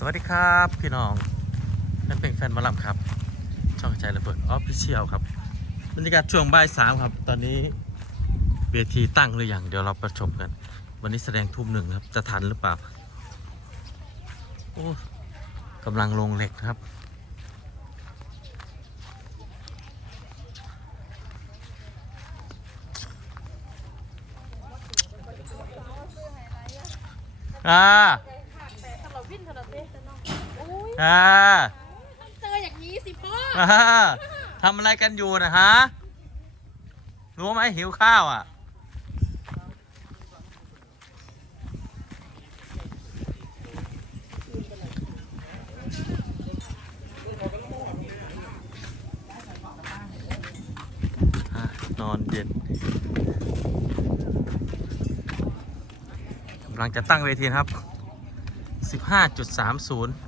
สวัสดีครับพี่น้องนั่นเป็นแฟนมอลำครับ ช่องใจระเบิดออฟฟิเชียลครับบรรยากาศช่วงบ่ายสามครับ ตอนนี้เวทีตั้งหรือยังเดี๋ยวเราประชมกัน วันนี้แสดงทุ่มหนึ่งครับ จะทันหรือเปล่า โอ้กำลังลงเหล็กครับ อ่า แต่ตลอดวิ่งตลอดเต้จะน้องโอ้ยอ่าเจออย่างนี้สิพ่ออ่าทำอะไรกันอยู่นะฮะ รู้ไหมหิวข้าวอะอะนอนเย็นกำลังจะตั้งเวทีนะครับ 15.30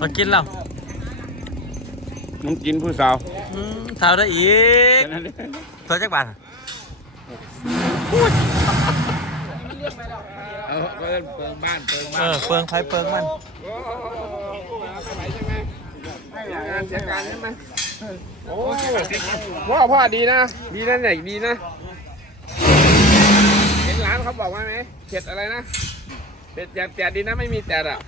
มากินแล้วน้องกินผู้สาวอืมเท้าได้อีกแค่นั้นเองตัวจักบาทอะเอาเปิงเปิงบ้านเปิงเอบ้านอเปิงไฟเปิงมันโอ้โหไม่ไหวใช่ไหมไม่ไหวงานเสียการใช่ไหม โอ้พ่อพ่อดีนะ ดีนะไหนดีนะ เห็นร้านเขาบอกว่าไหมเผ็ดอะไรนะเผ็ดแจดแจดดีนะไม่มีแจดอะ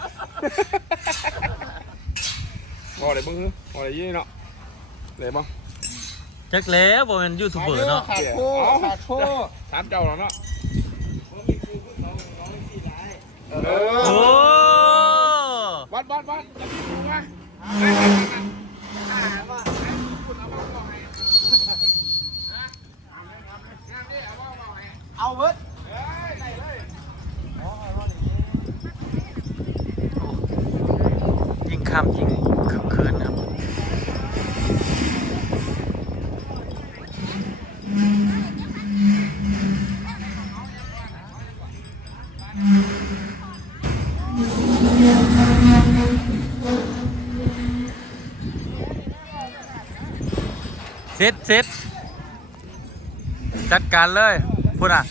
พอเลยบึ้งพอเลยยี่เนาะเลยบ้างจักแล้วบ่เป็นยูทูบเบอร์เนาะขาดโคขาดโคถามเจ้าเหรอเนาะเอโอ้อวัดวัดวัดจะมีดูไหม เอาเวิร์ดยิ่งค่ำยิ่งคึกคืนครับ เสร็จเสร็จจัดการเลยพูดอะ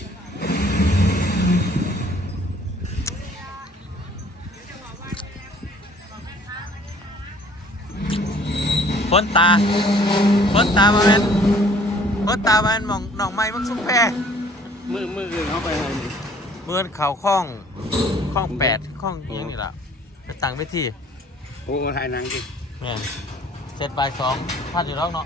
พ้นตาพ้นตามาเป็นพ้นตามาเป็นหมองหนองไม้มักสุกแพรมือมืออื่นเข้าไปเลยเมื่อนเขาคล้องคล้องแปดคล้องอิหยังนี่ล่ะไปตั้งไปที่โอ้มาถ่ายหนังจิแม่นเสร็จบ่ายสองพลาดอยู่แล้วเนาะ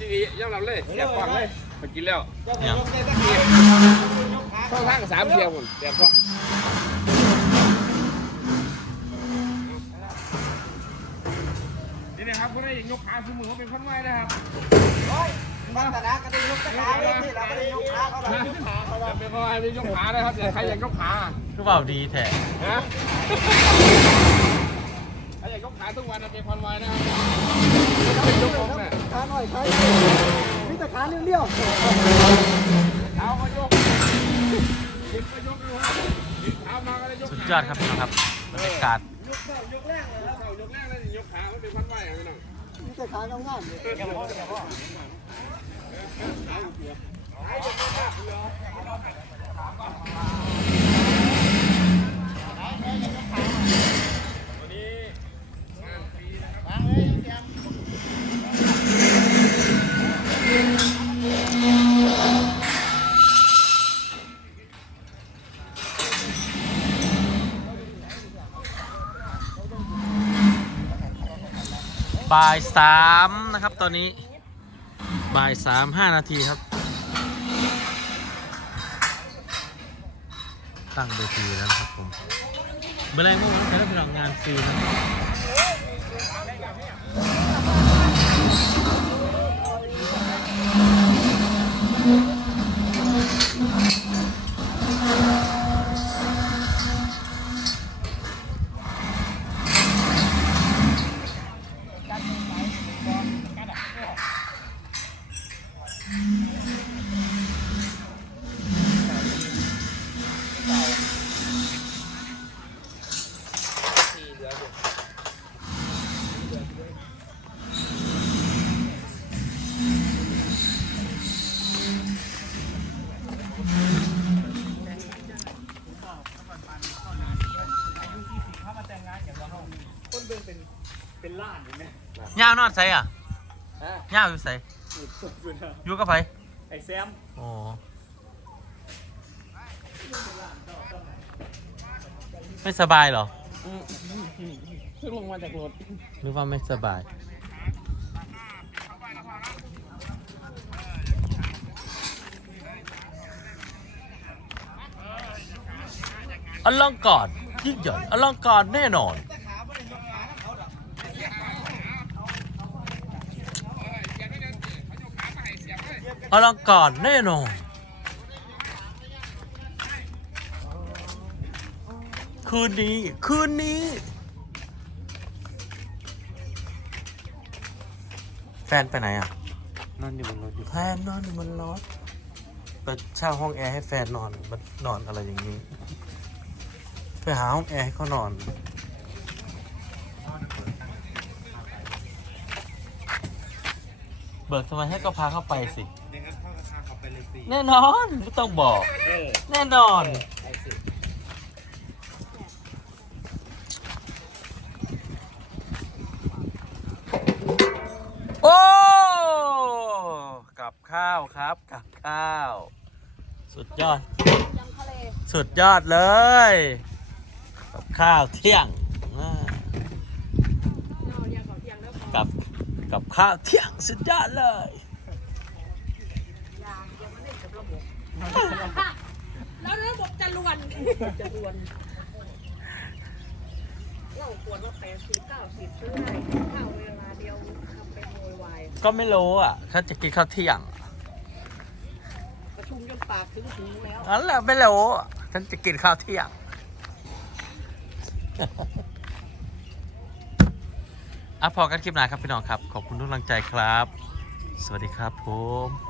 เฮ็ดดีๆย่ำลำเลยเสียบฟังเลยมากินแล้วยังเข้าทางสามเทียมผมเสียบฟังนี่นะครับคนได้ยกขาคือมือเขาเป็นคนไม้นะครับบ้านตนะก็ได้ยกขาเลยที่เราก็ได้ยกขาเขาแบบยกขาเขาจะเป็นคนไม้เป็นยกขานะครับใครอยากยกขาคือเบาดีแท้ฮะ ใครอยากยกขาทุกวันเป็นคนไม้นะครับเป็นยกของแม่ขาหน่อยขาพี่ตะขาเลี้ยวเท้าก็ยกกินก็ยกนะครับกินเท้ามาก็ได้ยกสุดยอดครับพี่น้องครับบรรยากาศยกยกแรกเลยแล้วยกแรกเลยยกขาไม่เป็นพันไม้อย่างนั้นพี่ตะขางามๆวันนี้ บ่ายสามนะครับตอนนี้บ่ายสามห้านาทีครับ ตั้งเวทีแล้วครับผมเมื่อไรเมื่อวานใช้รับรองงานฟรีนะครับ ย่าวนอนใส่อะฮะย่าวอยู่ใส่อยู่กับไผไอ้แซมอ๋อไม่สบายเหรอขึ้นลงมาจากรถหรือว่าไม่สบายอลังการยิ่งใหญ่อลังการแน่นอน อลังการแน่นอน คืนนี้ คืนนี้ แฟนไปไหนอะ นอนอยู่บนรถอยู่แฟนนอนอยู่บนรถไปเช่าห้องแอร์ให้แฟนนอนมันนอนอะไรอย่างนี้ ไปหาห้องแอร์ให้เขานอน เบิกทำไมให้ก็พาเข้าไปสิในงั้นเข้าราคาเขาไปเลยสิแน่นอนไม่ต้องบอก เออแน่นอนไอ้สิโอ้กับข้าวครับกับข้าว สุดยอด ยำทะเลสุดยอดเลย กับข้าวเที่ยงอ่าเอาเรียงก่อนเรียงแล้วพอกับ กับข้าวเที่ยงสุดยอดเลยยางยังไม่ได้กับระบบแล้วระบบจะลวนจะลวนเราควรว่าแปดสิบเก้าสิบซื้อได้ข้าวเวลาเดียวทำเป็นโวยวายก็ไม่รู้อะ ถ้าจะกินข้าวเที่ยงประชุมจนปากถึงหูแล้วอันแหละไม่รู้อะฉันจะกินข้าวเที่ยง อะพอกันคลิปหน้าครับพี่น้องครับ ขอบคุณทุกกำลังใจครับ สวัสดีครับผม